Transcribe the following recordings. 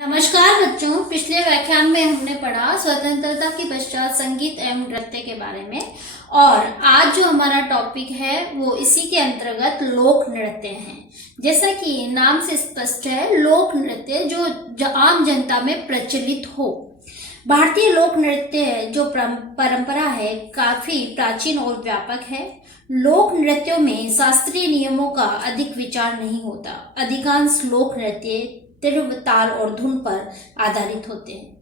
नमस्कार बच्चों, पिछले व्याख्यान में हमने पढ़ा स्वतंत्रता के पश्चात संगीत एवं नृत्य के बारे में। और आज जो हमारा टॉपिक है वो इसी के अंतर्गत लोक नृत्य है। जैसा कि नाम से स्पष्ट है, लोक नृत्य जो आम जनता में प्रचलित हो। भारतीय लोक नृत्य जो परंपरा है काफी प्राचीन और व्यापक है। लोक नृत्यों में शास्त्रीय नियमों का अधिक विचार नहीं होता। अधिकांश लोक नृत्य तीव्र ताल और धुन पर आधारित होते हैं।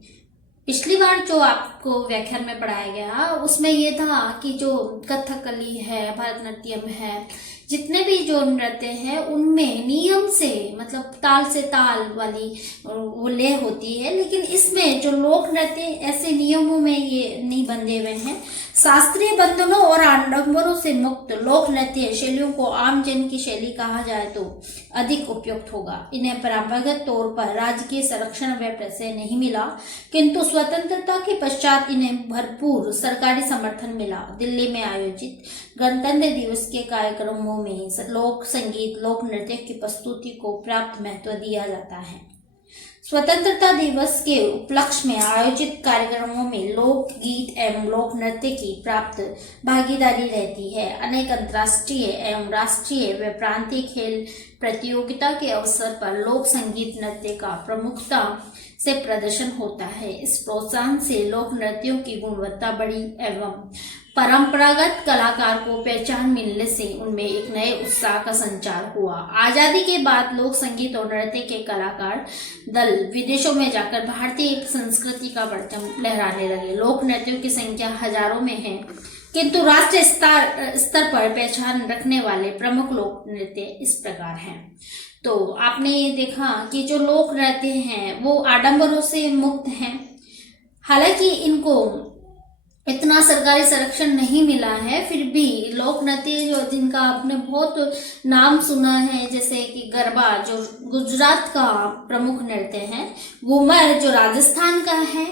पिछली बार जो आपको व्याख्यान में पढ़ाया गया उसमें ये था कि जो कथकली है, भरतनाट्यम है, जितने भी जो नृत्य हैं उनमें नियम से मतलब ताल से ताल वाली वो लय होती है। लेकिन इसमें जो लोक नृत्य ऐसे नियमों में ये नहीं बंधे हुए हैं। शास्त्रीय बंधनों और आडंबरों से मुक्त लोक नृत्य शैलियों को आम जन की शैली कहा जाए तो अधिक उपयुक्त होगा। इन्हें परंपरागत तौर पर राजकीय संरक्षण व प्रश्रय नहीं मिला, किंतु स्वतंत्रता के पश्चात इन्हें भरपूर सरकारी समर्थन मिला। दिल्ली में आयोजित गणतंत्र दिवस के कार्यक्रमों में लोक संगीत, लोक नृत्य की प्रस्तुति को पर्याप्त महत्व दिया जाता है। स्वतंत्रता दिवस के उपलक्ष्य में आयोजित कार्यक्रमों में लोक गीत एवं लोक नृत्य की प्राप्त भागीदारी रहती है। अनेक अंतर्राष्ट्रीय एवं राष्ट्रीय व प्रांतीय खेल प्रतियोगिता के अवसर पर लोक संगीत नृत्य का प्रमुखता से प्रदर्शन होता है। इस प्रोत्साहन से लोक नृत्यों की गुणवत्ता बढ़ी एवं परंपरागत कलाकार को पहचान मिलने से उनमें एक नए उत्साह का संचार हुआ। आजादी के बाद लोक संगीत और नृत्य के कलाकार दल विदेशों में जाकर भारतीय संस्कृति का परचम लहराने लगे। लोक नृत्यों की संख्या हजारों में है, किंतु राष्ट्रीय स्तर पर पहचान रखने वाले प्रमुख लोक नृत्य इस प्रकार हैं। तो आपने ये देखा कि जो लोक नृत्य हैं वो आडंबरों से मुक्त हैं। हालांकि इनको इतना सरकारी संरक्षण नहीं मिला है, फिर भी लोक नृत्य जो जिनका आपने बहुत नाम सुना है, जैसे कि गरबा जो गुजरात का प्रमुख नृत्य है, घूमर जो राजस्थान का है,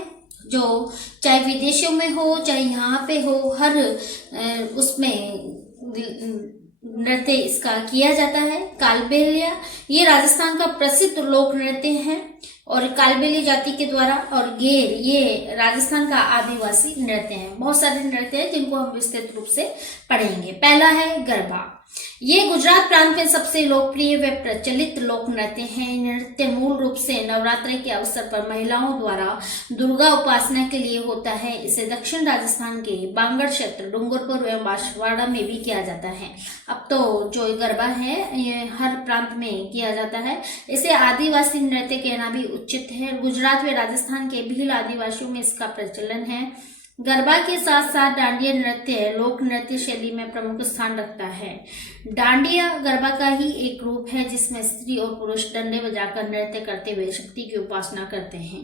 जो चाहे विदेशों में हो चाहे यहाँ पे हो, हर उसमें नृत्य इसका किया जाता है। कालबेलिया ये राजस्थान का प्रसिद्ध लोक नृत्य है और कालबेली जाति के द्वारा, और गेर ये राजस्थान का आदिवासी नृत्य है। बहुत सारे नृत्य हैं जिनको हम विस्तृत रूप से पढ़ेंगे। पहला है गरबा। ये गुजरात प्रांत में सबसे लोकप्रिय व प्रचलित लोक नृत्य है। नृत्य मूल रूप से नवरात्रि के अवसर पर महिलाओं द्वारा दुर्गा उपासना के लिए होता है। इसे दक्षिण राजस्थान के बांगड़ क्षेत्र, डूंगरपुर एवं बांसवाड़ा में भी किया जाता है। अब तो जो गरबा है ये हर प्रांत में किया जाता है। इसे आदिवासी नृत्य कहना भी उचित है। गुजरात व राजस्थान के भील आदिवासियों में इसका प्रचलन है। गरबा के साथ साथ डांडिया नृत्य लोक नृत्य शैली में प्रमुख स्थान रखता है। डांडिया गरबा का ही एक रूप है जिसमें स्त्री और पुरुष डंडे बजाकर नृत्य करते हुए शक्ति की उपासना करते हैं।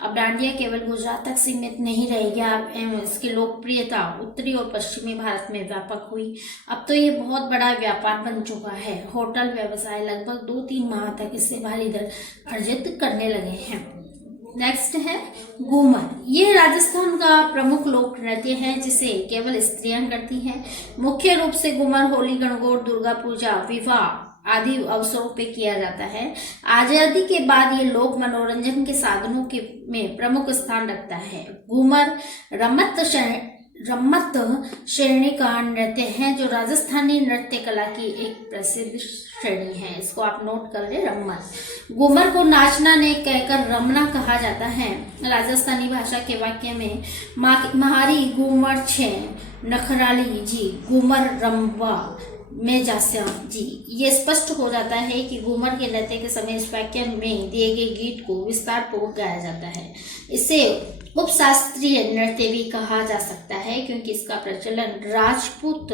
अब डांडिया केवल गुजरात तक सीमित नहीं रह गया एवं इसकी लोकप्रियता उत्तरी और पश्चिमी भारत में व्यापक हुई। अब तो ये बहुत बड़ा व्यापार बन चुका है। होटल व्यवसाय लगभग 2-3 माह तक इससे भारी दर अर्जित करने लगे हैं। नेक्स्ट है घूमर। ये राजस्थान का प्रमुख लोक नृत्य है जिसे केवल स्त्रियां करती हैं। मुख्य रूप से घूमर होली, गणगौर, दुर्गा पूजा, विवाह आदि अवसरों पे किया जाता है। आजादी के बाद ये लोक मनोरंजन के साधनों के में प्रमुख स्थान रखता है। घूमर रम्मत श्रेणी का नृत्य है जो राजस्थानी नृत्य कला की एक प्रसिद्ध श्रेणी है। इसको आप नोट कर ले, रम्मत। घूमर को नाचना ने कहकर रमना कहा जाता है। राजस्थानी भाषा के वाक्य में महारी घूमर छे नखराली जी घूमर रमवा में जास्या जी, ये स्पष्ट हो जाता है कि घूमर के नृत्य के समय इस वाक्य में दिए गए गीत को विस्तार पूर्वक गाया जाता है। इसे उपशास्त्रीय नृत्य भी कहा जा सकता है क्योंकि इसका प्रचलन राजपूत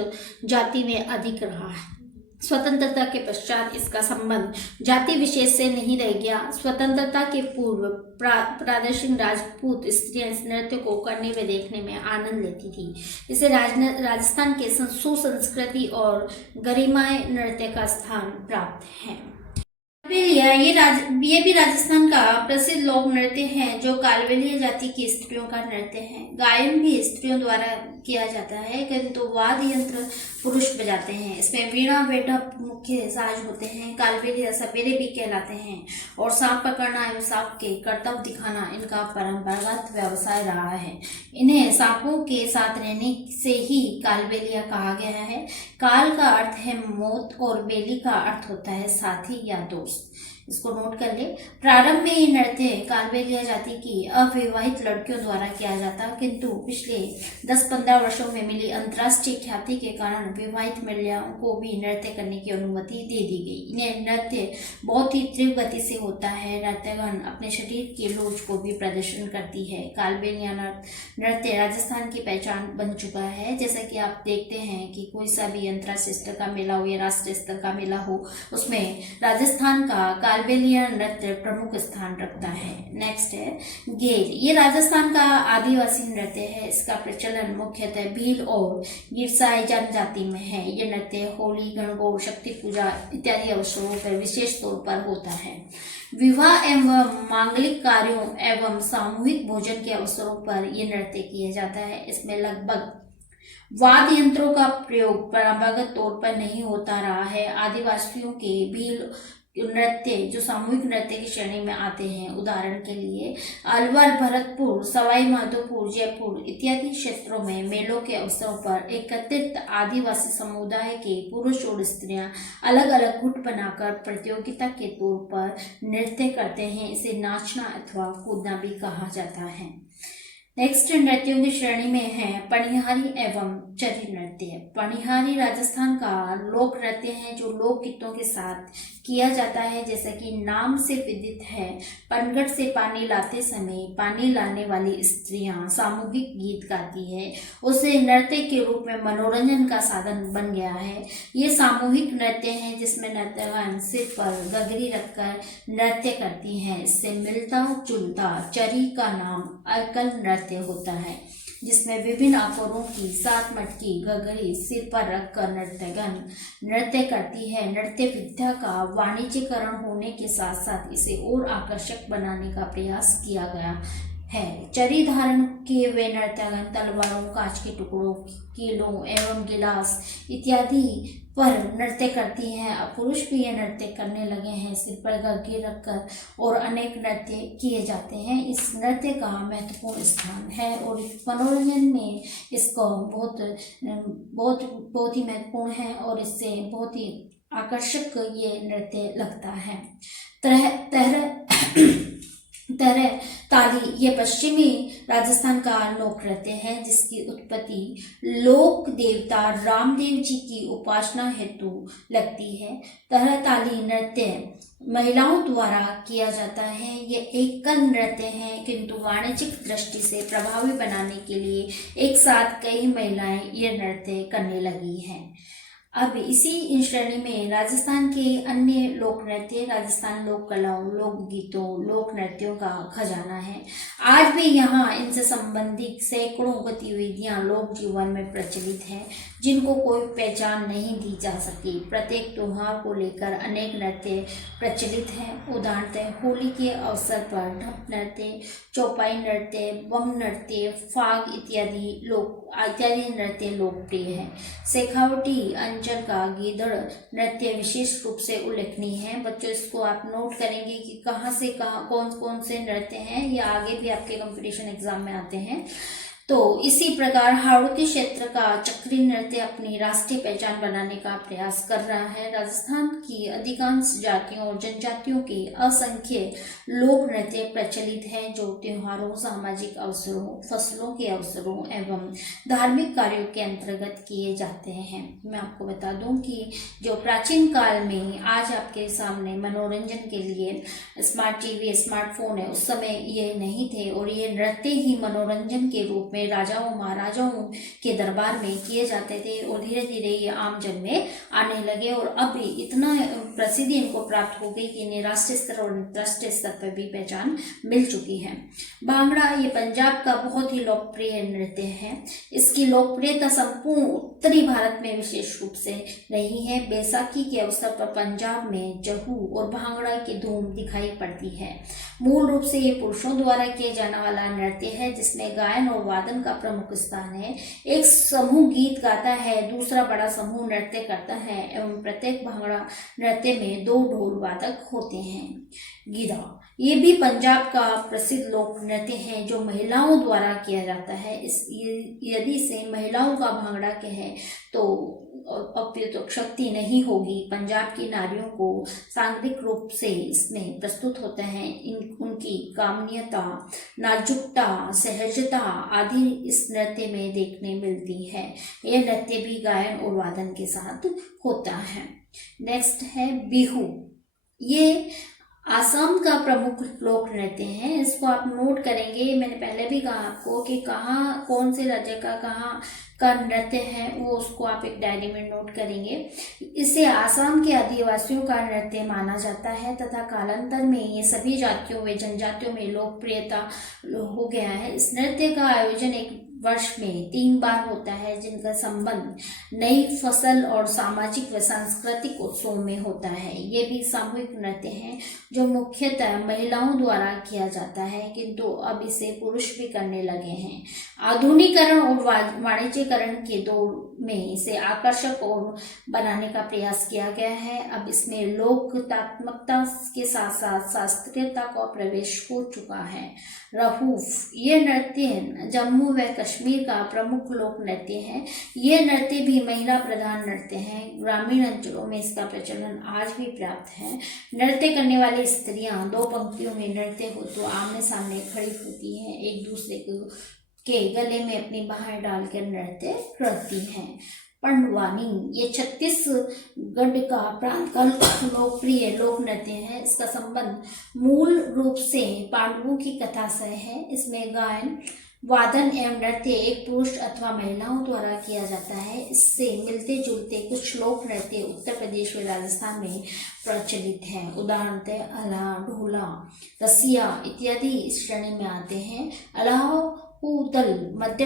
जाति में अधिक रहा है। स्वतंत्रता के पश्चात इसका संबंध जाति विशेष से नहीं रह गया। स्वतंत्रता के पूर्व प्रादेशिक राजपूत स्त्रियां इस नृत्य को करने व देखने में आनंद लेती थी। इसे राजस्थान के सुसंस्कृति और गरिमामय नृत्य का स्थान प्राप्त है। ये भी राजस्थान का प्रसिद्ध लोक नृत्य है जो कालबेलिया जाति की स्त्रियों का नृत्य है। गायन भी स्त्रियों द्वारा किया जाता है, किंतु वाद्य यंत्र पुरुष बजाते हैं। इसमें वीणा बेढप मुख्य साज होते हैं। कालबेलिया सपेरे भी कहलाते हैं और सांप पकड़ना एवं सांप के करतब दिखाना इनका परंपरागत व्यवसाय रहा है। इन्हें सांपों के साथ रहने से ही कालबेलिया कहा गया है। काल का अर्थ है मौत और बेली का अर्थ होता है साथी या दोस्त। इसको नोट कर ले। प्रारंभ में ये नृत्य कालबेलिया जाति की अविवाहित लड़कियों द्वारा किया जाता, किंतु पिछले 10-15 वर्षों में मिली अंतर्राष्ट्रीय ख्याति के कारण विवाहित महिलाओं को भी नृत्य करने की अनुमति दे दी गई। यह नृत्य बहुत ही तीव्र गति से होता है। नर्तकगण अपने शरीर की लोच को भी प्रदर्शन करती है। कालबेलिया नृत्य राजस्थान की पहचान बन चुका है। जैसा कि आप देखते हैं कि कोई सा भी अंतर्राष्ट्रीय स्तर का मेला हो या राष्ट्रीय स्तर का मेला हो, उसमें राजस्थान का कालबेलिया नृत्य प्रमुख स्थान रखता है। नेक्स्ट है गेर। ये राजस्थान का आदिवासी नृत्य है। इसका प्रचलन मुख्यतः भील और गिरसाई जनजाति में है। ये नृत्य होली, गणगौर, शक्ति पूजा इत्यादि अवसरों पर विशेष तौर पर होता है। विवाह एवं मांगलिक कार्यों एवं सामूहिक भोजन के अवसरों पर यह नृत्य किया जाता है। इसमें लगभग वाद्य यंत्रों का प्रयोग परंपरागत तौर पर नहीं होता रहा है। आदिवासियों के भील नृत्य जो सामूहिक नृत्य की श्रेणी में आते हैं, उदाहरण के लिए अलवर, भरतपुर, सवाई माधोपुर, जयपुर इत्यादि क्षेत्रों में मेलों के अवसरों पर एकत्रित आदिवासी समुदाय के पुरुष और स्त्रियां अलग अलग गुट बनाकर प्रतियोगिता के तौर पर नृत्य करते हैं। इसे नाचना अथवा कूदना भी कहा जाता है। नेक्स्ट नृत्यों की श्रेणी में है पनिहारी एवं चरी नृत्य। पनिहारी राजस्थान का लोक नृत्य है जो लोकगीतों के साथ किया जाता है। जैसा कि नाम से विदित है, पनघट से पानी लाते समय पानी लाने वाली स्त्रियां सामूहिक गीत गाती है। उसे नृत्य के रूप में मनोरंजन का साधन बन गया है। ये सामूहिक नृत्य है जिसमें नर्तकगण सिर पर गगरी रखकर नृत्य करती हैं। इससे मिलता जुलता चरी का नाम अकल नृत्य होता है, जिसमें विभिन्न आकारों की 7 मटकी गगरी सिर पर रखकर नर्तकगण नृत्य करती है। नृत्य विद्या का वाणिज्यीकरण होने के साथ साथ इसे और आकर्षक बनाने का प्रयास किया गया है। चरी धारण किए हुए नर्तकगण तलवारों, कांच के टुकड़ों, कीलों एवं गिलास इत्यादि पर नृत्य करती हैं। अब पुरुष भी यह नृत्य करने लगे हैं। सिर पर गग्गे रखकर और अनेक नृत्य किए जाते हैं। इस नृत्य का महत्वपूर्ण स्थान है और मनोरंजन में इसको बहुत ही महत्वपूर्ण है और इससे बहुत ही आकर्षक ये नृत्य लगता है। तरह ताली ये पश्चिमी राजस्थान का लोक नृत्य है जिसकी उत्पत्ति लोक देवता रामदेव जी की उपासना हेतु लगती है। तरह ताली नृत्य महिलाओं द्वारा किया जाता है। ये एकल नृत्य है, किंतु वाणिज्यिक दृष्टि से प्रभावी बनाने के लिए एक साथ कई महिलाएं ये नृत्य करने लगी हैं। अब इसी श्रेणी में राजस्थान के अन्य लोक नृत्य, राजस्थान लोक कलाओं, लोक गीतों, लोक नृत्यों का खजाना है। आज भी यहाँ इनसे संबंधित सैकड़ों गतिविधियां लोक जीवन में प्रचलित हैं, जिनको कोई पहचान नहीं दी जा सकी। प्रत्येक त्योहार को लेकर अनेक नृत्य प्रचलित हैं। उदाहरणतः होली के अवसर पर ढप नृत्य, चौपाई नृत्य, बम नृत्य, फाग इत्यादि नृत्य लोकप्रिय है। शेखावटी अंचल का गीदड़ नृत्य विशेष रूप से उल्लेखनीय है। बच्चों, इसको आप नोट करेंगे कि कहाँ से कहाँ कौन कौन से नृत्य हैं, या आगे भी आपके कंपटीशन एग्जाम में आते हैं। तो इसी प्रकार हाड़ौती क्षेत्र का चक्री नृत्य अपनी राष्ट्रीय पहचान बनाने का प्रयास कर रहा है। राजस्थान की अधिकांश जातियों और जनजातियों के असंख्य लोक नृत्य प्रचलित हैं जो त्योहारों, सामाजिक अवसरों, फसलों के अवसरों एवं धार्मिक कार्यों के अंतर्गत किए जाते हैं। मैं आपको बता दूं कि जो प्राचीन काल में आज आपके सामने मनोरंजन के लिए स्मार्ट टीवी, स्मार्टफोन है, उस समय ये नहीं थे और ये नृत्य ही मनोरंजन के रूप में में राजाओं महाराजाओं के दरबार में किए जाते थे और धीरे धीरे ये आम जन में आने लगे और अब इतना प्रसिद्धि इनको प्राप्त हो गई कि इन्हें राष्ट्रीय स्तर और अंतर्राष्ट्रीय स्तर पर भी पहचान मिल चुकी है। भांगड़ा ये पंजाब का बहुत ही लोकप्रिय नृत्य है। इसकी लोकप्रियता संपूर्ण उत्तरी भारत में विशेष रूप से रही है। बैसाखी के अवसर पर पंजाब में जहू और भांगड़ा की धूम दिखाई पड़ती है। मूल रूप से ये पुरुषों द्वारा किए जाने वाला नृत्य है जिसमें गायन और वादन का प्रमुख स्थान है। एक समूह गीत गाता है, दूसरा बड़ा समूह नृत्य करता है एवं प्रत्येक भांगड़ा नृत्य में 2 ढोल वादक होते हैं। गिधा ये भी पंजाब का प्रसिद्ध लोक नृत्य है जो महिलाओं द्वारा किया जाता है। यदि इसे महिलाओं का भांगड़ा कहे तो अत्युक्त शक्ति नहीं होगी। पंजाब की नारियों को सांगरिक रूप से इसमें प्रस्तुत होते हैं। उनकी कामनीयता, नाजुकता, सहजता आदि इस नृत्य में देखने मिलती है। यह नृत्य भी गायन और वादन के साथ होता है। नेक्स्ट है बिहू। ये आसाम का प्रमुख लोक नृत्य है। इसको आप नोट करेंगे, मैंने पहले भी कहा आपको कि कहाँ कौन से राज्य का कहाँ का नृत्य है, वो उसको आप एक डायरी में नोट करेंगे। इसे आसाम के आदिवासियों का नृत्य माना जाता है तथा कालांतर में ये सभी जातियों व जनजातियों में लोकप्रियता हो गया है। इस नृत्य का आयोजन एक वर्ष में 3 बार होता है जिनका संबंध नई फसल और सामाजिक व सांस्कृतिक उत्सव में होता है। ये भी सामूहिक नृत्य है जो मुख्यतः महिलाओं द्वारा किया जाता है, किंतु अब इसे पुरुष भी करने लगे हैं। आधुनिकीकरण और वाणिज्यीकरण के दौर में इसे आकर्षक और बनाने का प्रयास किया गया है। अब इसमें लोकात्मकता के साथ साथ शास्त्रीयता का प्रवेश हो चुका है। रहूफ ये नृत्य जम्मू व कश्मीर का प्रमुख लोक नृत्य है। ये नृत्य भी महिला प्रधान नृत्य है। ग्रामीण अंचलों में इसका प्रचलन आज भी पर्याप्त है। नृत्य करने वाली स्त्रियां 2 पंक्तियों में नृत्य हो तो आमने सामने खड़ी होती हैं, एक दूसरे के गले में अपनी बाहें डालकर नृत्य करती हैं। पंडवानी ये छत्तीसगढ़ का प्रांत का लोकप्रिय लोक नृत्य है। इसका संबंध मूल रूप से पांडवों की कथा से है। इसमें गायन, वादन एवं नृत्य एक पुरुष अथवा महिलाओं द्वारा किया जाता है। इससे मिलते जुलते कुछ लोक नृत्य उत्तर प्रदेश व राजस्थान में प्रचलित हैं। उदाहरणतः अल्हा, ढोला, रसिया इत्यादि इस श्रेणी में आते हैं। अलाउद्दल मध्य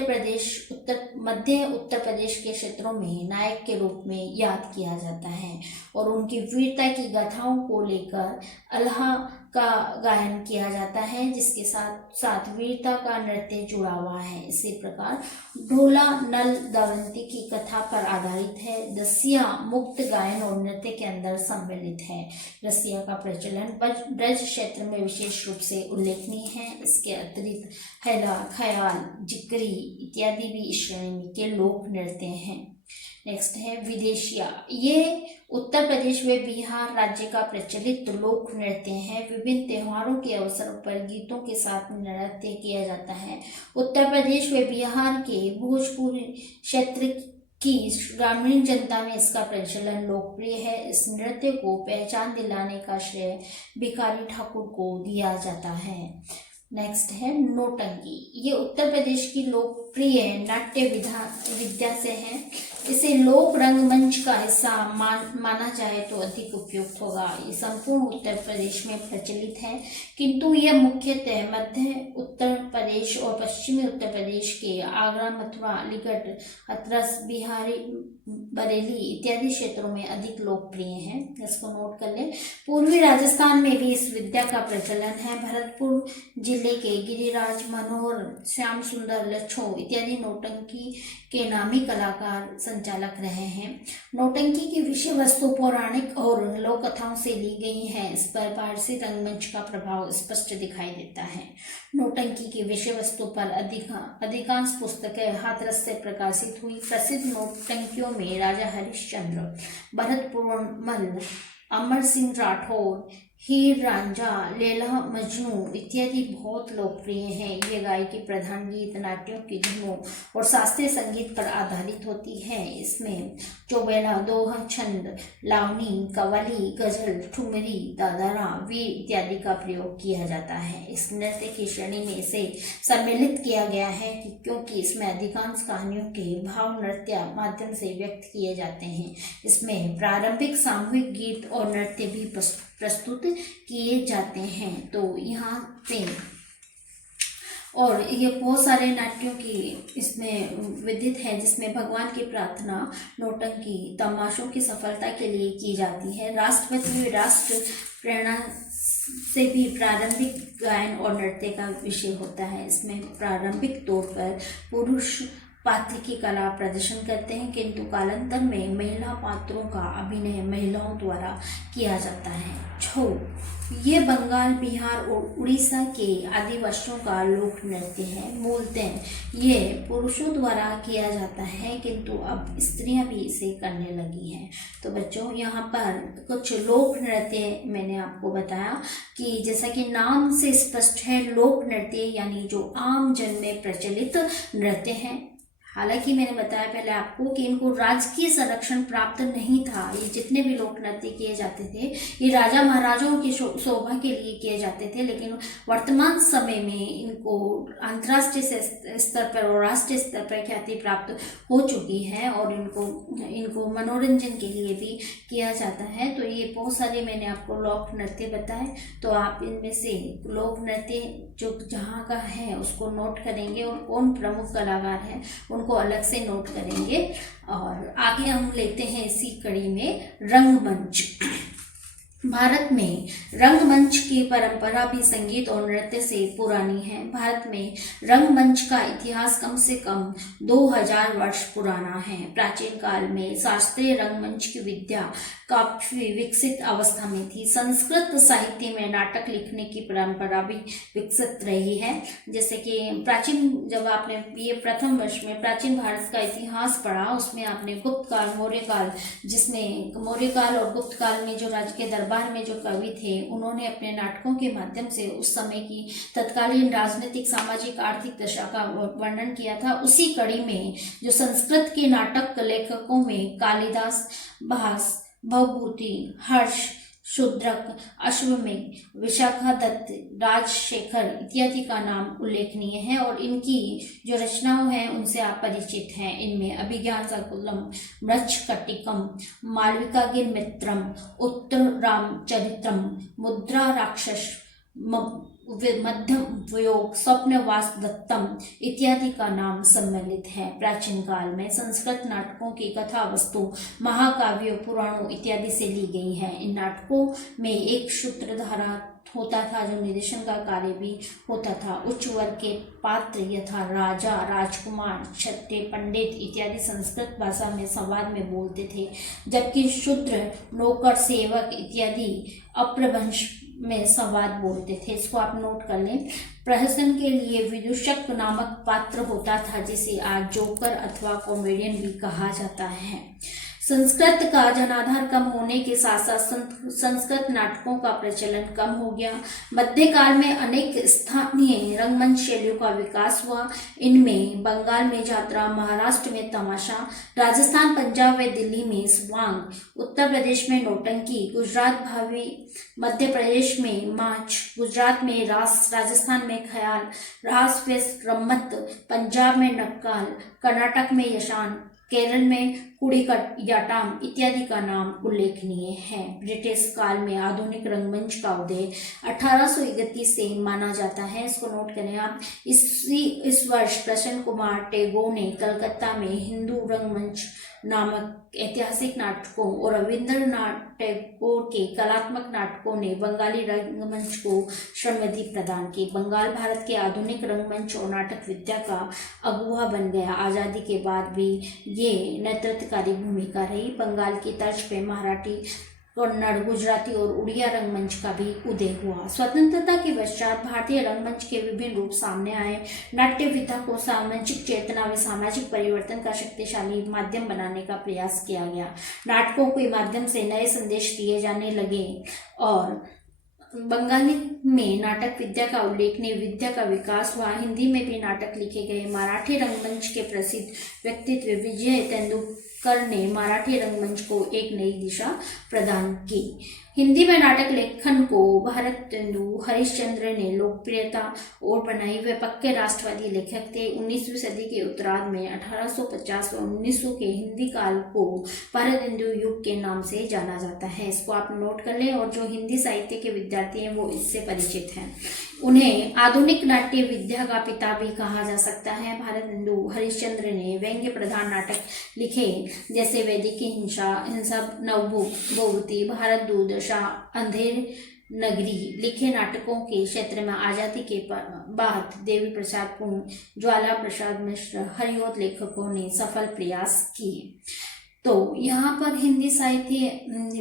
उत्तर प्रदेश के क्षेत्रों में नायक के रूप में याद किया जाता है और उनकी वीरता की गाथाओं को लेकर अल्हा का गायन किया जाता है जिसके साथ साथ वीरता का नृत्य जुड़ा हुआ है। इसी प्रकार ढोला नल दमयंती की कथा पर आधारित है। रसिया मुक्त गायन और नृत्य के अंदर सम्मिलित है। रसिया का प्रचलन ब्रज क्षेत्र में विशेष रूप से उल्लेखनीय है। इसके अतिरिक्त हैला, ख्याल, जिक्री इत्यादि भी इस श्रेणी के लोक नृत्य हैं। नेक्स्ट है विदेशिया। ये उत्तर प्रदेश व बिहार राज्य का प्रचलित लोक नृत्य है। विभिन्न त्योहारों के अवसरों पर गीतों के साथ नृत्य किया जाता है। उत्तर प्रदेश व बिहार के भोजपुरी क्षेत्र की ग्रामीण जनता में इसका प्रचलन लोकप्रिय है। इस नृत्य को पहचान दिलाने का श्रेय भिखारी ठाकुर को दिया जाता है। नेक्स्ट है नौटंकी। ये उत्तर प्रदेश की लोकप्रिय नाट्य विद्या से है। इसे लोक रंगमंच का हिस्सा माना जाए तो अधिक उपयुक्त होगा। ये संपूर्ण उत्तर प्रदेश में प्रचलित है, किंतु यह मुख्यतः मध्य उत्तर प्रदेश और पश्चिमी उत्तर प्रदेश के आगरा, मथुरा, अलीगढ़, हथरस, बिहारी, बरेली इत्यादि क्षेत्रों में अधिक लोकप्रिय है। इसको नोट कर लें। पूर्वी राजस्थान में भी इस विद्या का प्रचलन है। भरतपुर जिले के गिरिराज मनोहर, श्याम सुंदर, लच्छो इत्यादि नौटंकी के नामी कलाकार संचालक रहे हैं। नौटंकी की विषय वस्तु पौराणिक और लोक कथाओं से ली गई है। इस पर पारसी रंगमंच का प्रभाव स्पष्ट दिखाई देता है। नौटंकी की विषय वस्तु पर अधिकांश पुस्तकें हाथरस से प्रकाशित हुई। प्रसिद्ध नौटंकियों में राजा हरिश्चंद्र, भरत पुरमल, अमर सिंह राठौर, हीर रांझा, लैला मजनू इत्यादि बहुत लोकप्रिय हैं। ये गायकी प्रधान गीत नाट्यों की धुनों और शास्त्रीय संगीत पर आधारित होती है। इसमें चौबेला, दोहा, छंद, लावनी, कव्वाली, गजल, ठुमरी, दादरा, वीर इत्यादि का प्रयोग किया जाता है। इस नृत्य की श्रेणी में इसे सम्मिलित किया गया है क्योंकि इसमें अधिकांश कहानियों के भाव नृत्य माध्यम से व्यक्त किए जाते हैं। इसमें प्रारंभिक सामूहिक गीत और नृत्य भी प्रस्तुत किए जाते हैं। तो यहाँ पे और ये बहुत सारे नाट्यों की इसमें विदित है, जिसमें भगवान की प्रार्थना, नौटंकी, तमाशों की सफलता के लिए की जाती है। राष्ट्रपति राष्ट्र प्रेरणा से भी प्रारंभिक गायन और नृत्य का विषय होता है। इसमें प्रारंभिक तौर पर पुरुष पात्र की कला प्रदर्शन करते हैं, किंतु कालांतर में महिला पात्रों का अभिनय महिलाओं द्वारा किया जाता है। छो, ये बंगाल, बिहार और उड़ीसा के आदिवासियों का लोक नृत्य है। मूलतः ये पुरुषों द्वारा किया जाता है, किंतु अब स्त्रियां भी इसे करने लगी हैं। तो बच्चों, यहाँ पर कुछ लोक नृत्य मैंने आपको बताया कि जैसा कि नाम से स्पष्ट है, लोक नृत्य यानी जो आम जन में प्रचलित नृत्य हैं। हालांकि मैंने बताया पहले आपको कि इनको राजकीय संरक्षण प्राप्त नहीं था। ये जितने भी लोक नृत्य किए जाते थे, ये राजा महाराजाओं की शोभा के लिए किए जाते थे, लेकिन वर्तमान समय में इनको अंतर्राष्ट्रीय स्तर पर और राष्ट्रीय स्तर पर ख्याति प्राप्त हो चुकी है और इनको मनोरंजन के लिए भी किया जाता है। तो ये बहुत सारे मैंने आपको लोक नृत्य बताए, तो आप इनमें से लोक नृत्य जो जहाँ का है उसको नोट करेंगे और कौन प्रमुख कलाकार हैं उनको अलग से नोट करेंगे। और आगे हम लेते हैं इसी कड़ी में रंगमंच। भारत में रंगमंच की परंपरा भी संगीत और नृत्य से पुरानी है। भारत में रंगमंच का इतिहास कम से कम 2000 वर्ष पुराना है। प्राचीन काल में शास्त्रीय रंगमंच की विद्या काफी विकसित अवस्था में थी। संस्कृत साहित्य में नाटक लिखने की परंपरा भी विकसित रही है। जैसे कि जब आपने ये प्रथम वर्ष में प्राचीन भारत का इतिहास पढ़ा, उसमें आपने गुप्त काल, मौर्य काल, जिसमें मौर्य काल और गुप्त काल में जो राज्य के दरबार में जो कवि थे, उन्होंने अपने नाटकों के माध्यम से उस समय की तत्कालीन राजनीतिक, सामाजिक, आर्थिक दशा का वर्णन किया था। उसी कड़ी में जो संस्कृत के नाटक लेखकों में कालिदास, भास, भवभूति, हर्ष, शूद्रक, अश्वमेध, विशाखादत्त, राजशेखर इत्यादि का नाम उल्लेखनीय है और इनकी जो रचनाओं हैं उनसे आप परिचित हैं। इनमें अभिज्ञान शाकुंतलम, मृच्छकटिकम, मालविकाग्निमित्रम, उत्तररामचरितम, मुद्रा राक्षस, मध्यम वियोग, स्वप्नवास दत्तम इत्यादि का नाम सम्मिलित है। प्राचीन काल में संस्कृत नाटकों की कथा वस्तु महाकाव्यों, पुराणों इत्यादि से ली गई है। इन नाटकों में एक सूत्रधारा होता था जो निर्देशन का कार्य भी होता था। उच्च वर्ग के पात्र यथा राजा, राजकुमार, क्षत्रिय, पंडित इत्यादि संस्कृत भाषा में संवाद में बोलते थे, जबकि शूद्र, नौकर, सेवक इत्यादि अपभ्रंश में संवाद बोलते थे। इसको आप नोट कर लें। प्रहसन के लिए विदूषक नामक पात्र होता था, जिसे आज जोकर अथवा कॉमेडियन भी कहा जाता है। संस्कृत का जनाधार कम होने के साथ साथ संस्कृत नाटकों का प्रचलन कम हो गया। मध्यकाल में अनेक स्थानीय रंगमंच शैलियों का विकास हुआ। इनमें बंगाल में जात्रा, महाराष्ट्र में तमाशा, राजस्थान, पंजाब व दिल्ली में स्वांग, उत्तर प्रदेश में नौटंकी, गुजरात भावी, मध्य प्रदेश में माच, गुजरात में रास, राजस्थान में ख्याल, रास व रम्मत, पंजाब में नक्काल, कर्नाटक में यशान, केरल में कुडियाट्टम इत्यादि का नाम उल्लेखनीय है। ब्रिटिश काल में आधुनिक रंगमंच का उदय 1831 से माना जाता है। इसको नोट करें आप। इस वर्ष प्रसन्न कुमार टैगोर ने कलकत्ता में हिंदू रंगमंच नामक ऐतिहासिक नाटकों और रविंद्रनाथ टैगोर के कलात्मक नाटकों ने बंगाली रंगमंच को श्रीमती प्रदान की। बंगाल भारत के आधुनिक रंगमंच और नाटक विद्या का अगुवा बन गया। आज़ादी के बाद भी ये नेतृत्वकारी भूमिका रही। बंगाल की तर्ज पे मराठी, कन्नड़, गुजराती और उड़िया रंगमंच का भी उदय हुआ। स्वतंत्रता के पश्चात भारतीय रंगमंच के विभिन्न रूप सामने आए। नाट्य विधा को सामाजिक चेतना व सामाजिक परिवर्तन का शक्तिशाली माध्यम बनाने का प्रयास किया गया। नाटकों के माध्यम से नए संदेश दिए जाने लगे और बंगाली में नाटक विद्या का उल्लेखनीय विद्या का विकास हुआ। हिंदी में भी नाटक लिखे गए। मराठी रंगमंच के प्रसिद्ध व्यक्तित्व विजय तेंदुलकर ने मराठी रंगमंच को एक नई दिशा प्रदान की। हिंदी में नाटक लेखन को भारतेंदु हरिश्चंद्र ने लोकप्रियता और बनाई। वे पक्के राष्ट्रवादी लेखक थे। 19वीं सदी के उत्तरार्ध में 1850 व 1900 के हिंदी काल को भारतेंदु युग के नाम से जाना जाता है। इसको आप नोट कर लें, और जो हिंदी साहित्य के विद्यार्थी हैं वो इससे परिचित हैं। उन्हें आधुनिक नाट्य विद्या का पिता भी कहा जा सकता है। भारतेंदु हरिश्चंद्र ने व्यंग्य प्रधान नाटक लिखे, जैसे वैदिकी हिंसा, नवभूति, भारत दूत, अंधेर नगरी। लिखे नाटकों के क्षेत्र में आजादी के बाद देवी प्रसाद पुन, ज्वाला प्रसाद मिश्र, हरिओद लेखकों ने सफल प्रयास किए। तो यहाँ पर हिंदी साहित्य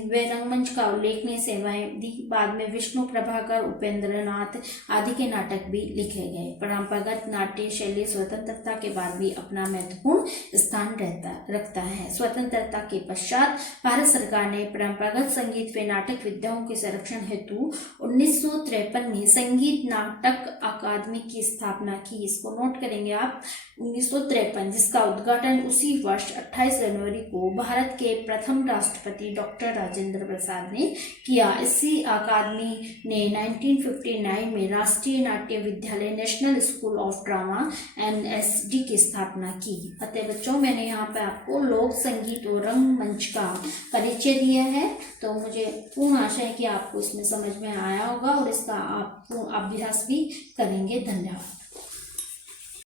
व रंगमंच का उल्लेखनीय सेवाएं दी। बाद में विष्णु प्रभाकर, उपेंद्र नाथ आदि के नाटक भी लिखे गए। परंपरागत नाट्य शैली स्वतंत्रता के बाद भी अपना महत्वपूर्ण स्थान रखता है। स्वतंत्रता के पश्चात भारत सरकार ने परंपरागत संगीत व नाटक विद्याओं के संरक्षण हेतु 1953 में संगीत नाटक अकादमी की स्थापना की। इसको नोट करेंगे आप, 1953, जिसका उद्घाटन उसी वर्ष 28 जनवरी को भारत के प्रथम राष्ट्रपति डॉक्टर राजेंद्र प्रसाद ने किया। इसी अकादमी ने 1959 में राष्ट्रीय नाट्य विद्यालय national school of drama NSD की स्थापना की। अतः बच्चों, मैंने यहाँ पे आपको लोक संगीत और रंगमंच का परिचय दिया है। तो मुझे पूर्ण आशा है कि आपको इसमें समझ में आया होगा और इसका आप अभ्यास भी करेंगे। धन्यवाद।